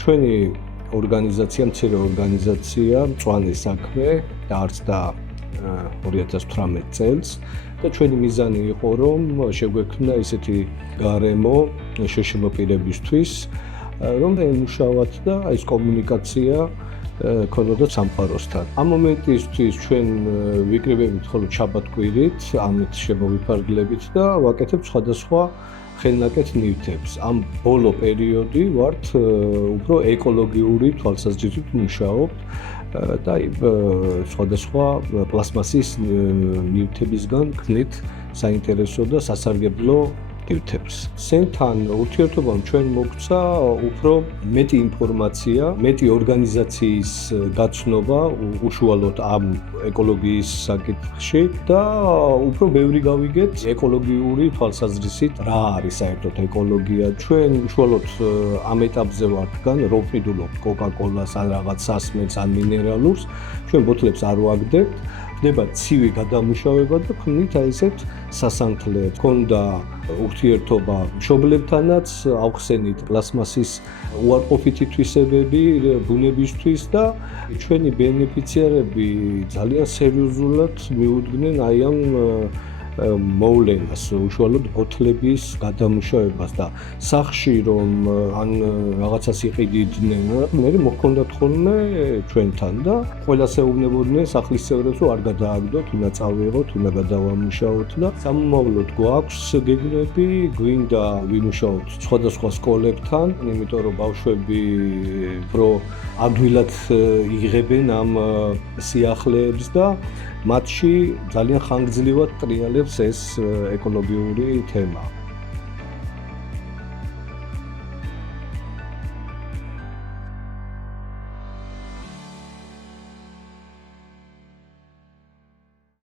ჩვენი ორგანიზაცია, მცირე ორგანიზაცია, მწვანე საქმე დაარსდა 2018 წელს და ჩვენი მიზანი იყო, რომ შეგვექმნა ისეთი გარემო შშმ პირებისთვის, რომ ემუშავათ და ეს კომუნიკაცია ქონოდათ სამყაროსთან. ამ მომენტისთვის ჩვენ ვიკრიბებით მხოლოდ შაბათ-კვირით, ამით შემოვიფარგლებით და ვაკეთებთ სხვადასხვა ხელნაკეთ ნივთებს. ამ ბოლო პერიოდი ვართ უფრო ეკოლოგიური თვალსაზრისით მუშაობთ და სხვადასხვა პლასმასის ნივთებისგან გქნით საინტერესო და სასარგებლო ნივთებს. სენთან ურთიერთობამ ჩვენ მოგცა უფრო მეტი ინფორმაცია, მეტი ორგანიზაციის გაცნობა უშუალოდ ამ ეკოლოგიის საკითხში და უფრო ბევრი გავიგეთ ეკოლოგიური თვალსაზრისით რა არის საერთოდ ეკოლოგია. ჩვენ უშუალოდ ამ ეტაპზე ვართ გან რო ვყიდულობთ კოკა-კოლას ან რაღაც სასმელს ან მინერალურს, ჩვენ ბოთლებს არ ვაგდებთ. ხდება ცივი გადამუშავება და ქმნით აი ესეთ სასანთლებს. ქონდა ურთიერთობა მშობლებთანაც, ავხსენით პლასმასის უარყოფითი თვისებები ბუნებისთვის და ჩვენი ბენეფიციარები ძალიან სერიოზულად მიუძღვნენ აი ამ მოვლენას, უშუალოდ ბოთლების გადამუშავებას და სახში რომ ან რაღაცას იყიდნენ, მე მოხონდათ ხოლმე ჩვენთან და ყველას ეუბნებოდნენ სახლის წევრებს, რომ არ გადააგდოთ, უნდა წავიღოთ, უნდა გადავამუშაოთ და სამომავლოდ გვაქვს გეგმები, გვინდა ვიმუშაოთ სხვადასხვა სკოლებთან, იმიტომ რომ ბავშვები უფრო ადვილად იღებენ ამ სიახლეებს და მათში ძალიან ხანგრძლივად ტრიალებს ეს ეკოლოგიური თემა.